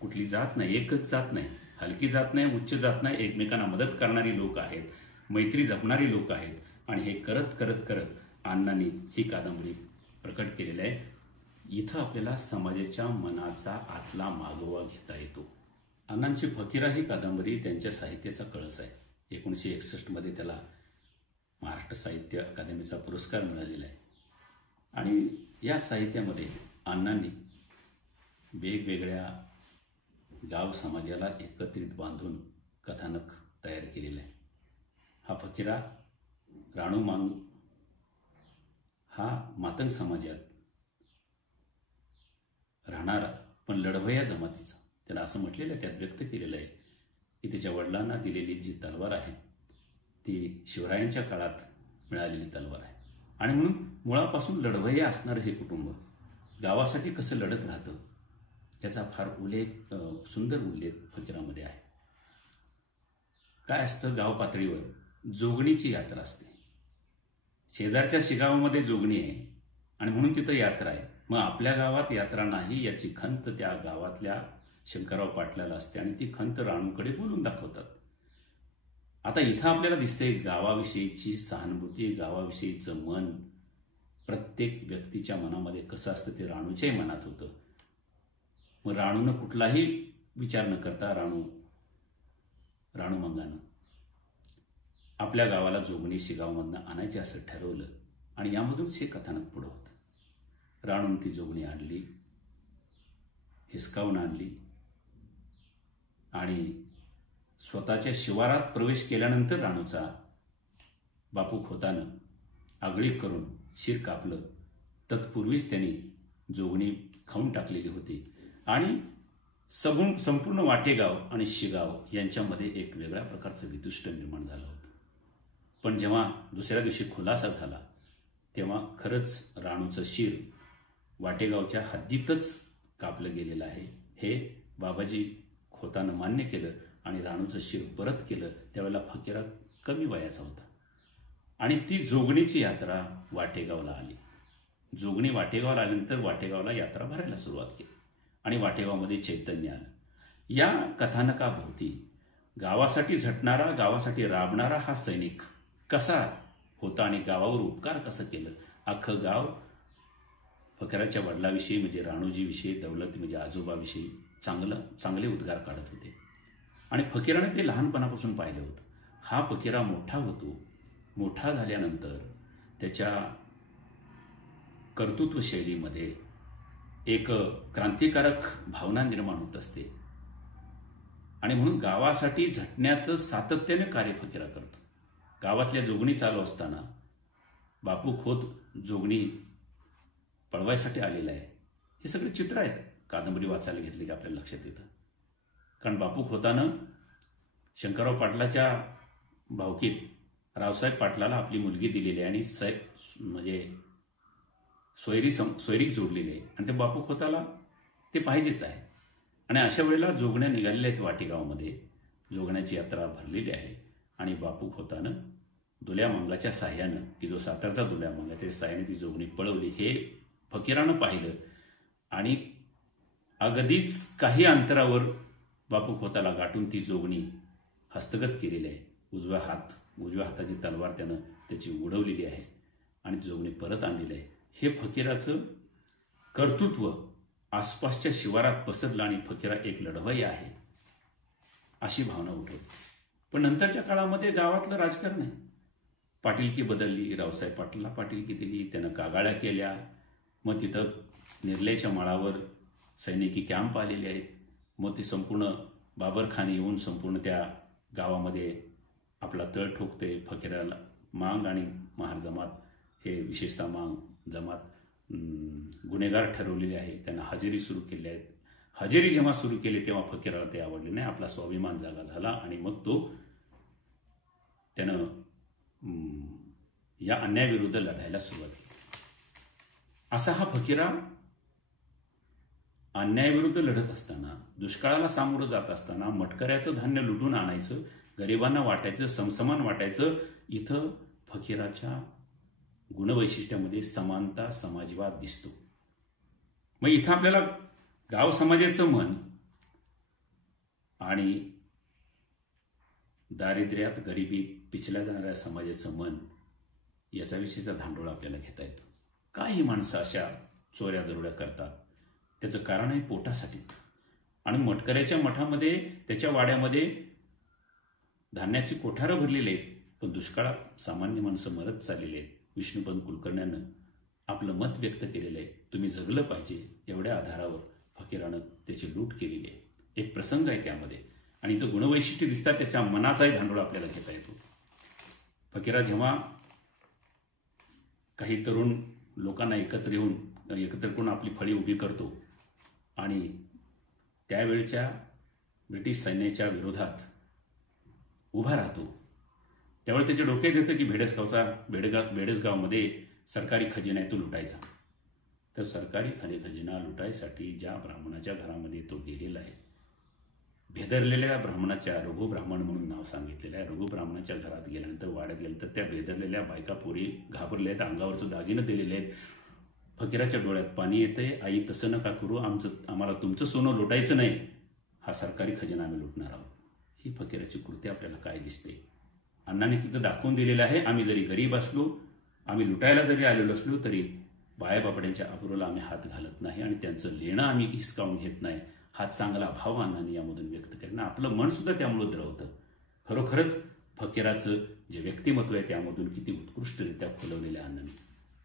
कुठली जात नाही, एकच जात नाही, हलकी जात नाही, उच्च जात नाही, एकमेकांना मदत करणारी लोक आहेत, मैत्री जपणारी लोक आहेत. आणि हे करत करत करत अण्णांनी ही कादंबरी प्रकट केलेली आहे. इथं आपल्याला समाजाच्या मनाचा आतला मागोवा घेता येतो. अण्णांची फकीरा ही कादंबरी त्यांच्या साहित्याचा कळस आहे. 1961 मध्ये त्याला महाराष्ट्र साहित्य अकादमीचा पुरस्कार मिळालेला आहे. आणि या साहित्यामध्ये अण्णांनी वेगवेगळ्या गाव समाजाला एकत्रित बांधून कथानक तयार केलेलं आहे. हा फकीरा राणू मांग हा मातंग समाजात राहणारा पण लढवय्या जमातीचा, त्याला असं म्हटलेलं आहे, त्यात व्यक्त केलेलं आहे की त्याच्या वडिलांना दिलेली जी तलवार आहे ती शिवरायांच्या काळात मिळालेली तलवार आहे. आणि म्हणून मुळापासून लढवय्या असणारं हे कुटुंब गावासाठी कसं लढत राहतं याचा फार सुंदर उल्लेख फकीरामध्ये आहे. काय असतं, गाव पातळीवर जोगणीची यात्रा असते. शेजारच्या शिगावामध्ये जोगणी आहे आणि म्हणून तिथं यात्रा आहे. मग आपल्या गावात यात्रा नाही याची खंत त्या गावातल्या शंकरराव पाटलाला असते आणि ती खंत राणूकडे बोलून दाखवतात. आता इथं आपल्याला दिसते गावाविषयीची सहानुभूती, गावाविषयीचं मन प्रत्येक व्यक्तीच्या मनामध्ये कसं असतं ते राणूच्याही मनात होतं. मग राणूनं कुठलाही विचार न करता राणू मंगानं आपल्या गावाला जोगणी शिगावमधनं आणायचे असं ठरवलं आणि यामधूनच हे कथानक पुढं होतं. राणून ती जोगणी आणली, हिसकावून आणली आणि स्वतःच्या शिवारात प्रवेश केल्यानंतर राणूचा बापू खोतानं आगळीक करून शिर कापलं. तत्पूर्वीच त्यांनी जोगणी खाऊन टाकलेली होती आणि संपूर्ण वाटेगाव आणि शिगाव यांच्यामध्ये एक वेगळ्या प्रकारचं वितुष्ट निर्माण झालं होतं. पण जेव्हा दुसऱ्या दिवशी खुलासा झाला तेव्हा खरंच राणूचं शिर वाटेगावच्या हद्दीतच कापलं गेलेलं आहे हे बाबाजी खोतानं मान्य केलं आणि राणूचं शिर परत केलं. त्यावेळेला फकीरा कमी वयाचा होता आणि ती जोगणीची यात्रा वाटेगावला आली. जोगणी वाटेगावला आल्यानंतर वाटेगावला यात्रा भरायला सुरुवात केली आणि वाटेगावमध्ये चैतन्य आलं. या कथानकाभोवती गावासाठी झटणारा, गावासाठी राबणारा हा सैनिक कसा होता आणि गावावर उपकार कसं केलं, अख्खं गाव फकीराच्या वडिलाविषयी म्हणजे राणूजीविषयी, दौलत म्हणजे आजोबाविषयी चांगले उद्गार काढत होते. आणि फकीराने ते लहानपणापासून पाहिलं होतं. हा फकीरा मोठा होतो, मोठा झाल्यानंतर त्याच्या कर्तृत्व शैलीमध्ये एक क्रांतिकारक भावना निर्माण होत असते आणि म्हणून गावासाठी झटण्याचं सातत्याने कार्य फकीरा करतो. गावातल्या जोगणी चालू असताना बापू खोत जोगणी पळवायसाठी आलेला आहे. हे सगळे चित्र आहेत. कादंबरी वाचायला घेतली की आपल्याला लक्षात येतं. कारण बापू खोतानं शंकरराव पाटलाच्या भावकीत रावसाहेब पाटलाला आपली मुलगी दिलेली आहे आणि म्हणजे सोयरीक जोडलेली आहे आणि ते बापू खोताला ते पाहिजेच आहे. आणि अशा वेळेला जोगण्या निघालेल्या आहेत वाटेगावमध्ये. जोगण्याची यात्रा भरलेली आहे आणि बापू खोतानं दुल्या मंगाच्या साह्यानं, की जो सातारचा दुल्या मंगा त्या साह्याने ती जोगणी पळवली हे फकीरानं पाहिलं आणि अगदीच काही अंतरावर बापू खोताला गाठून ती जोगणी हस्तगत केलेली आहे. उजव्या हाताची तलवार त्यानं त्याची उडवलेली आहे आणि ती जोगणी परत आणलेली आहे. हे फकीराचं कर्तृत्व आसपासच्या शिवारात पसरलं आणि फकीरा एक लढवय्या आहे अशी भावना उठवली. पण नंतरच्या काळामध्ये गावातलं राजकारण आहे. पाटीलकी बदलली, रावसाहेब पाटलाला पाटीलकी दिली, त्यानं कागाळ्या केल्या. मग तिथं निर्लेच्या माळावर सैनिकी कॅम्प आलेले आहेत. मग ती संपूर्ण बाबरखान येऊन संपूर्ण त्या गावामध्ये आपला तळ ठोकते. फकीराला मांग आणि महार जमात हे विशेषतः मांग जमात गुन्हेगार ठरवलेले आहे. त्यांना हजेरी सुरू केली आहे. हजेरी जेव्हा सुरू केली तेव्हा फकीराला ते आवडले नाही. आपला स्वाभिमान जागा झाला आणि मग तो त्यानं या अन्यायाविरुद्ध लढायला सुरुवात केली. असा हा फकीरा अन्यायाविरुद्ध लढत असताना, दुष्काळाला सामोरं जात असताना, मटकऱ्याचं धान्य लुटून आणायचं, गरिबांना वाटायचं, समसमान वाटायचं. इथं फकीराच्या गुणवैशिष्ट्यामध्ये समानता, समाजवाद दिसतो. मग इथं आपल्याला गाव समाजाचं मन आणि दारिद्र्यात, गरिबीत पिचल्या जाणाऱ्या समाजाचं मन याच्याविषयीचा धांडोळा आपल्याला घेता येतो. काही माणसं अशा चोऱ्या दरोड्या करतात, त्याचं कारण आहे पोटासाठी. आणि मटकऱ्याच्या मठामध्ये, त्याच्या वाड्यामध्ये धान्याची कोठारं भरलेली आहेत, पण दुष्काळात सामान्य माणसं मरत चाललेली आहेत. विष्णुपंत कुलकर्ण्यानं आपलं मत व्यक्त केलेलं आहे, तुम्ही जगलं पाहिजे. एवढ्या आधारावर फकीरानं त्याची लूट केलेली आहे. एक प्रसंग आहे त्यामध्ये आणि इथं गुणवैशिष्ट्य दिसतात. त्याच्या मनाचाही धांडोळा आपल्याला घेता येतो. फकीरा जेव्हा काही तरुण लोकांना एकत्र करून आपली फळी उभी करतो आणि त्यावेळच्या ब्रिटिश सैन्याच्या विरोधात उभा राहतो. त्यावेळी त्याच्या डोक्यात येतं की बेडसगावमध्ये सरकारी खजिना आहे तो लुटायचा. तर सरकारी खजिना लुटायसाठी ज्या ब्राह्मणाच्या घरामध्ये तो गेलेला आहे, भेदरलेल्या ब्राह्मणाच्या, रघु ब्राह्मण म्हणून नाव सांगितलेलं आहे, रघु ब्राह्मणाच्या घरात गेल्यानंतर वाड्यात गेलं तर त्या भेदरलेल्या बायका पोरी घाबरल्या आहेत, अंगावरचं दागिनं दिलेले आहेत. फकीराच्या डोळ्यात पाणी येतंय. आई तसं नका करू, आम्हाला तुमचं सोनं लुटायचं नाही, हा सरकारी खजिना आम्ही लुटणार आहोत. ही फकीराची कृती आपल्याला काय दिसते? अण्णांनी तिथं दाखवून दिलेलं आहे, आम्ही जरी गरीब असलो, आम्ही लुटायला जरी आलेलो असलो तरी बायाबापड्यांच्या अपुराला आम्ही हात घालत नाही आणि त्यांचं लेणं आम्ही हिसकावून घेत नाही. हा चांगला भाव अण्णांनी यामधून व्यक्त केला. आपलं मन सुद्धा त्यामुळे द्रवतं. खरोखरच फकीराचं जे व्यक्तिमत्व आहे त्यामधून किती उत्कृष्टरित्या फुलवलेल्या अण्णांनी.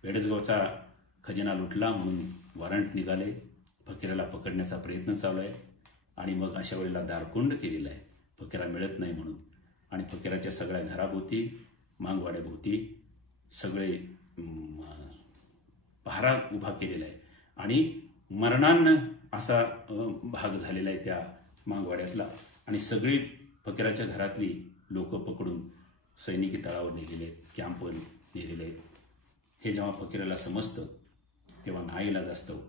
बेडसगावचा खजिना लुटला म्हणून वॉरंट निघाले, फकीराला पकडण्याचा प्रयत्न चालू आहे आणि मग अशा वेळेला दारकुंड केलेला आहे फकीरा मिळत नाही म्हणून. आणि फकीराच्या सगळ्या घराभोवती, मांगवाड्याभोवती सगळे पहारा उभा केलेला आहे आणि मरणानं असा भाग झालेला आहे त्या मांगवाड्यातला. आणि सगळी फकीराच्या घरातली लोक पकडून सैनिकी तळावर नेलेले आहेत, कॅम्पवर नेलेले आहेत. हे जेव्हा फकीराला समजतं तेव्हा नाईलाज असतं.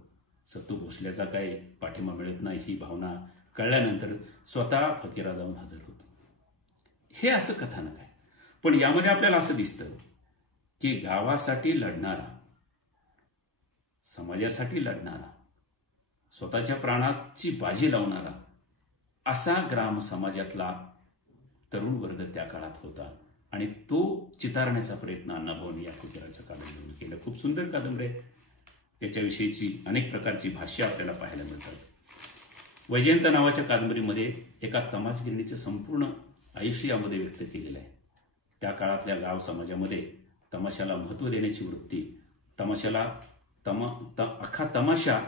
सत्तू भोसल्याचा काय पाठिंबा मिळत नाही ही भावना कळल्यानंतर स्वतः फकीरा जाऊन हजर होतो. हे असं कथानक आहे. पण यामध्ये आपल्याला असं दिसतं की गावासाठी लढणारा, समाजासाठी लढणारा, स्वतःच्या प्राणाची बाजी लावणारा असा ग्राम समाजातला तरुण वर्ग त्या काळात होता आणि तो चितारण्याचा प्रयत्न अण्णाभाऊंनी या फकीराच्या कादंबरीने केला. खूप सुंदर कादंबरी आहे. याच्याविषयीची अनेक प्रकारची भाष्य आपल्याला पाहायला मिळतात. वैजयंत नावाच्या कादंबरीमध्ये एका तमासगिरणीचं संपूर्ण आयुष्य यामध्ये व्यक्त केलेलं आहे. त्या काळातल्या गाव समाजामध्ये तमाशाला महत्त्व देण्याची वृत्ती, तमाशाला अख्खा तमाशा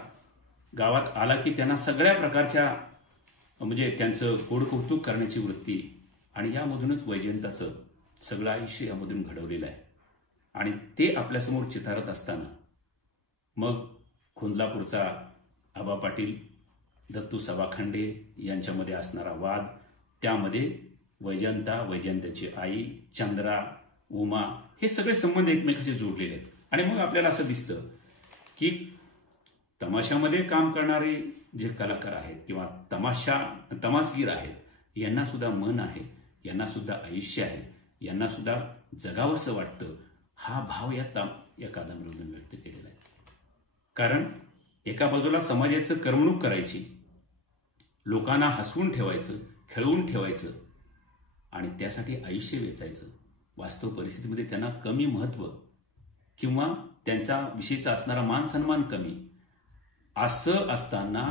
गावात आला की त्यांना सगळ्या प्रकारच्या म्हणजे त्यांचं गोडकौतुक करण्याची वृत्ती आणि यामधूनच वैजयंताचं सगळं आयुष्य यामधून घडवलेलं आहे. आणि ते आपल्यासमोर चितारत असताना मग खुंदलापूरचा आबा पाटील, दत्तू सभाखंडे यांच्यामध्ये असणारा वाद, त्यामध्ये वैजयंताची आई, चंद्रा, उमा हे सगळे संबंध एकमेकाशी जोडलेले आहेत. आणि मग आपल्याला असं दिसतं की तमाशामध्ये काम करणारे जे कलाकार आहेत किंवा तमासगीर आहेत, यांना सुद्धा मन आहे, यांना सुद्धा आयुष्य आहे, यांना सुद्धा जगावंसं वाटतं. हा भाव या कादंबरीतून व्यक्त केलेला आहे. कारण एका बाजूला समाजाचं करमणूक करायची, लोकांना हसवून ठेवायचं, खेळवून ठेवायचं आणि त्यासाठी आयुष्य वेचायचं. वास्तव परिस्थितीमध्ये त्यांना कमी महत्त्व किंवा त्यांच्या विषयीचा असणारा मान सन्मान कमी, असं असताना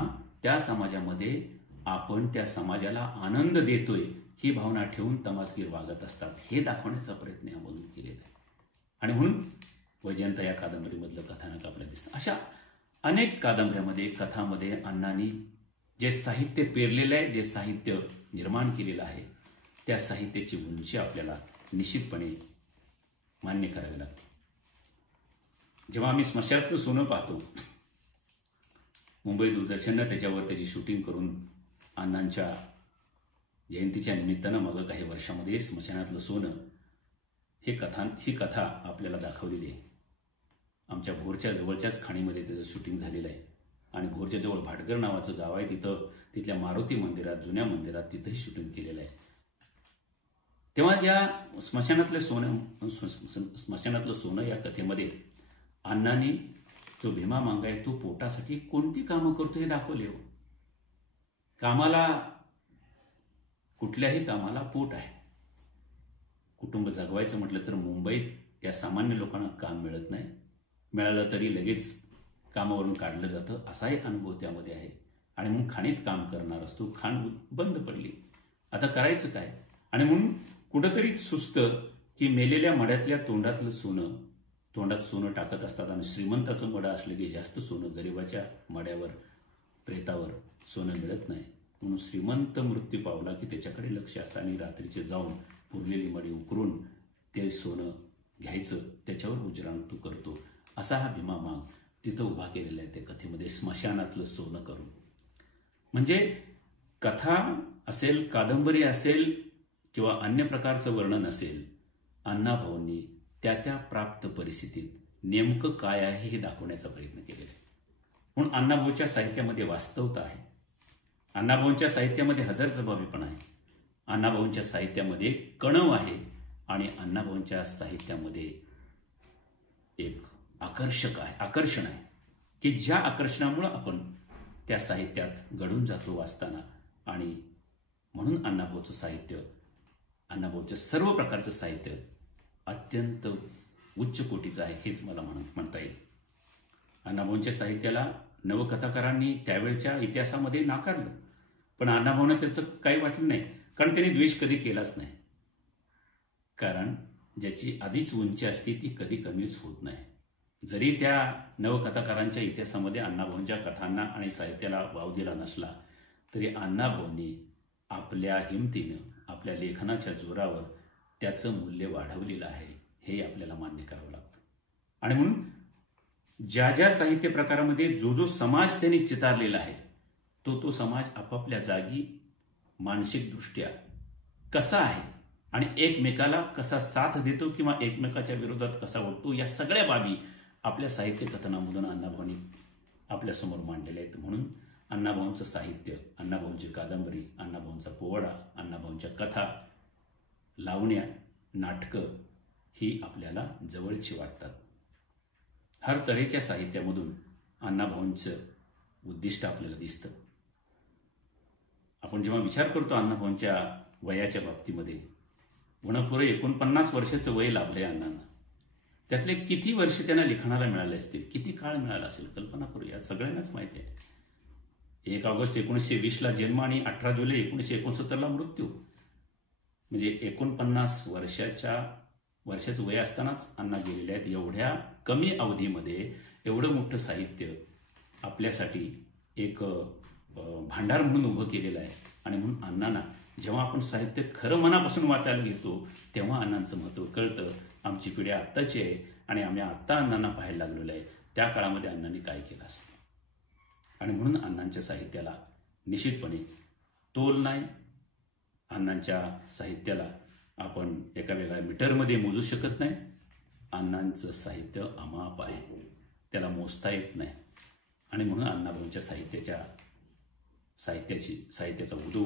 त्या समाजामध्ये आपण त्या समाजाला आनंद देतोय ही भावना ठेवून तमासगीर वागत असतात. हे दाखवण्याचा प्रयत्न यामधून केलेला आहे. आणि म्हणून वैजयंत या कादंबरीमधलं कथानक आपल्याला दिसतं. अशा अनेक कादंबऱ्यामध्ये, कथामध्ये अण्णांनी जे साहित्य पेरलेलं आहे, जे साहित्य निर्माण केलेलं आहे, त्या साहित्याची उंची आपल्याला निश्चितपणे मान्य करावी लागते. जेव्हा आम्ही स्मशानातलं सोनं पाहतो, मुंबई दूरदर्शननं त्याची शूटिंग करून अण्णांच्या जयंतीच्या निमित्तानं मग काही वर्षामध्ये स्मशानातलं सोनं ही कथा आपल्याला दाखवलेली आहे. आमच्या भोरच्या जवळच्याच खाणीमध्ये त्याचं शूटिंग झालेलं आहे. आणि भोरच्या जवळ भाटगर नावाचं गाव आहे, तिथल्या मारुती मंदिरात, जुन्या मंदिरात तिथंही शूटिंग केलेलं आहे. तेव्हा या स्मशानातलं सोनं या कथेमध्ये अण्णांनी जो भीमा मांगा आहे तो पोटासाठी कोणती कामं करतो हे दाखवले. हो, कामाला, कुठल्याही कामाला पोट आहे. कुटुंब जगवायचं म्हटलं तर मुंबईत या सामान्य लोकांना काम मिळत नाही, मिळालं तरी लगेच कामावरून काढलं जातं, असा एक अनुभव त्यामध्ये आहे. आणि मग खाणीत काम करणार असतो, खाण बंद पडली, आता करायचं काय? आणि म्हणून कुठंतरी सुचतं की मेलेल्या मड्यातल्या तोंडात सोनं टाकत असतात. आणि श्रीमंताचं मडं असलं की जास्त सोनं, गरिबाच्या मड्यावर, प्रेतावर सोनं मिळत नाही. म्हणून श्रीमंत मृत्यू पावला की त्याच्याकडे लक्ष असतं आणि रात्रीचे जाऊन पुरलेली मडी उकरून ते सोनं घ्यायचं त्याच्यावर उजळण तू करतो, असा हा भीमा माग तिथं उभा केलेला आहे त्या कथेमध्ये, स्मशानातलं सोनं करून. म्हणजे कथा असेल, कादंबरी असेल किंवा अन्य प्रकारचं वर्णन असेल, अण्णाभाऊंनी त्या त्या प्राप्त परिस्थितीत नेमकं काय आहे हे दाखवण्याचा प्रयत्न केलेला आहे. म्हणून अण्णाभाऊच्या साहित्यामध्ये वास्तवता आहे, अण्णाभाऊंच्या साहित्यामध्ये हजरजबाबीपणा आहे, अण्णाभाऊंच्या साहित्यामध्ये कणव आहे आणि अण्णाभाऊंच्या साहित्यामध्ये एक आकर्षण आहे की ज्या आकर्षणामुळे आपण त्या साहित्यात घडून जातो वाचताना. आणि म्हणून अण्णाभाऊचं साहित्य, अण्णाभाऊचं सर्व प्रकारचं साहित्य अत्यंत उच्च कोटीचं आहे हेच मला म्हणता येईल. अण्णाभाऊंच्या साहित्याला नवकथाकारांनी त्यावेळच्या इतिहासामध्ये नाकारलं, पण अण्णाभाऊंना त्याचं काही वाटलं नाही, कारण त्यांनी द्वेष कधी केलाच नाही. कारण ज्याची आधीच उंची असते ती कधी कमीच होत नाही. जरी त्या नवकथाकारांच्या इतिहासामध्ये अण्णाभाऊंच्या कथांना आणि साहित्याला वाव दिला नसला तरी अण्णाभाऊंनी आपल्या हिमतीनं, आपल्या लेखनाच्या जोरावर त्याचं मूल्य वाढवलेलं आहे, हे आपल्याला मान्य करावं लागतं. आणि म्हणून ज्या ज्या साहित्य प्रकारामध्ये जो जो समाज त्यांनी चितारलेला आहे तो समाज आपापल्या जागी मानसिकदृष्ट्या कसा आहे आणि एकमेकाला कसा साथ देतो किंवा एकमेकाच्या विरोधात कसा उठतो, या सगळ्या बाबी आपल्या साहित्य कथनामधून अण्णाभाऊंनी आपल्यासमोर मांडलेले आहेत. म्हणून अण्णाभाऊंचं साहित्य, अण्णाभाऊंची कादंबरी, अण्णाभाऊंचा पोवाडा, अण्णाभाऊंच्या कथा, लावण्या, नाटकं ही आपल्याला जवळची वाटतात. हर तऱ्हेच्या साहित्यामधून अण्णाभाऊंचं उद्दिष्ट आपल्याला दिसतं. आपण जेव्हा विचार करतो अण्णाभाऊंच्या वयाच्या बाबतीमध्ये, पुरे 49 वर्षाचं वय लाभलंय अण्णांना. त्यातले किती वर्ष त्यांना लिखाणाला मिळाले असतील, किती काळ मिळाला असेल, कल्पना करूया. सगळ्यांनाच माहिती आहे 1 ऑगस्ट 1920ला जन्म आणि 18 जुलै 1969ला मृत्यू. म्हणजे 49 वर्षाचं वय असतानाच अण्णा गेलेले आहेत. एवढ्या कमी अवधीमध्ये एवढं मोठं साहित्य आपल्यासाठी एक भांडार म्हणून उभं केलेलं आहे. आणि म्हणून अण्णांना जेव्हा आपण साहित्य खरं मनापासून वाचायला घेतो तेव्हा अण्णांचं महत्त्व कळतं. आमची पिढी आत्ताची आहे आणि आम्ही आत्ता अण्णांना पाहायला लागलेलो आहे, त्या काळामध्ये अण्णांनी काय केलं असेल. आणि म्हणून अण्णांच्या साहित्याला निश्चितपणे तोल नाही. अण्णांच्या साहित्याला आपण एका वेगळ्या मीटरमध्ये मोजू शकत नाही. अण्णांचं साहित्य अमाप आहे, त्याला मोजता येत नाही. आणि म्हणून अण्णाभाऊंच्या साहित्याचा उदो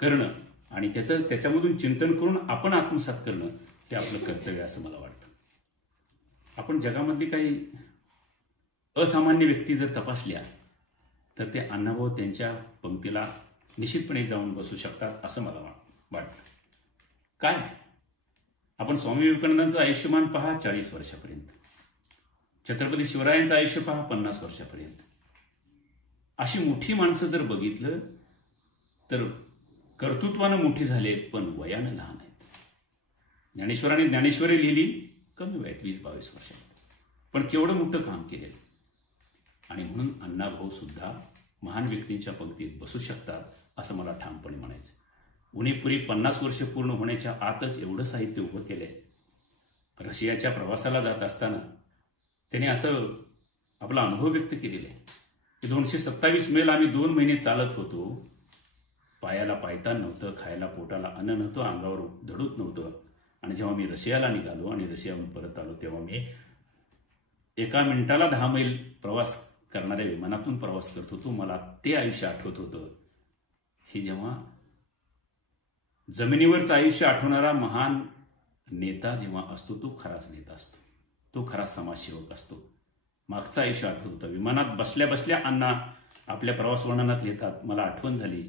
करणं आणि त्याच्यामधून चिंतन करून आपण आत्मसात करणं हे आपलं कर्तव्य असं मला वाटतं. आपण जगामधली काही असामान्य व्यक्ती जर तपासल्या तर ते अण्णाभाऊ त्यांच्या पंक्तीला निश्चितपणे जाऊन बसू शकतात असं मला वाटतं. काय आपण स्वामी विवेकानंदांचं आयुष्यमान पहा 40 वर्षापर्यंत, छत्रपती शिवरायांचं आयुष्य पहा 50 वर्षापर्यंत. अशी मोठी माणसं जर बघितलं तर कर्तृत्वानं मोठी झालेत पण वयानं लहान आहेत. ज्ञानेश्वरांनी ज्ञानेश्वरी लिहिली कमी वयात 20-22 वर्षात, पण केवढं मोठं काम केलेलं. आणि म्हणून अण्णाभाऊ सुद्धा महान व्यक्तींच्या पंक्तीत बसू शकतात असं मला ठामपणे म्हणायचं. उणीपुरी 50 वर्ष पूर्ण होण्याच्या आतच एवढं साहित्य उभं केलंय. रशियाच्या प्रवासाला जात असताना त्याने असं आपला अनुभव व्यक्त केलेला आहे की 227 मैल आम्ही 2 महिने चालत होतो. पायाला पायतान नव्हतं, खायला पोटाला अन्न नव्हतं, अंगावर धडूत नव्हतं. आणि जेव्हा मी रशियाला निघालो आणि रशियाहून परत आलो तेव्हा मी 1 मिनिटाला 10 मैल प्रवास करणाऱ्या विमानातून प्रवास करत होतो. मला ते आयुष्य आठवत होतं. हे जेव्हा जमिनीवरचं आयुष्य आठवणारा महान नेता जेव्हा असतो तो खराच नेता असतो, तो खरा समाजसेवक असतो. मागचं आयुष्य आठवत होतं. विमानात बसल्या बसल्या अण्णा आपल्या प्रवास वर्णनात लिहितात, मला आठवण झाली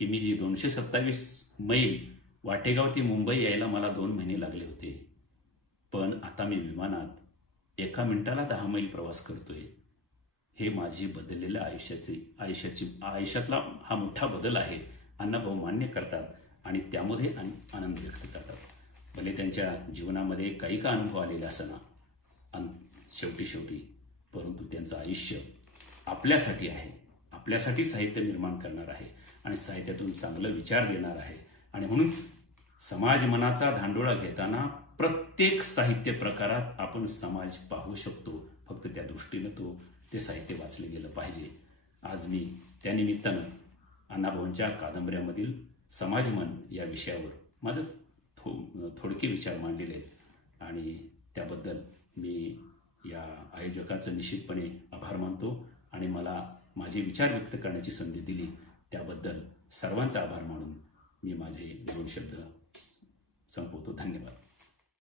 की मी जी 227 मैल वाटेगाव ते मुंबई यायला मला 2 महिने लागले होते, पण आता मी विमानात 1 मिनिटाला 10 मैल प्रवास करतोय. हे माझी बदललेल्या आयुष्यातला हा मोठा बदल आहे. अण्णाभाऊ मान्य करतात आणि त्यामध्ये आनंद व्यक्त करतात. भले त्यांच्या जीवनामध्ये काही का अनुभव आलेला असना शेवटी परंतु त्यांचं आयुष्य आपल्यासाठी आहे, आपल्यासाठी साहित्य निर्माण करणार आहे आणि साहित्यातून चांगलं विचार देणार आहे. आणि म्हणून समाज मनाचा धांडोळा घेताना प्रत्येक साहित्य प्रकारात आपण समाज पाहू शकतो, फक्त त्या दृष्टीनं ते साहित्य वाचलं गेलं पाहिजे. आज मी त्यानिमित्तानं अण्णाभाऊंच्या कादंबऱ्यामधील समाजमन या विषयावर माझं थोडके विचार मांडलेले आहेत आणि त्याबद्दल मी या आयोजकाचं निश्चितपणे आभार मानतो आणि मला माझे विचार व्यक्त करण्याची संधी दिली त्याबद्दल सर्वांचा आभार मानून मी माझे 2 शब्द संपवतो. धन्यवाद.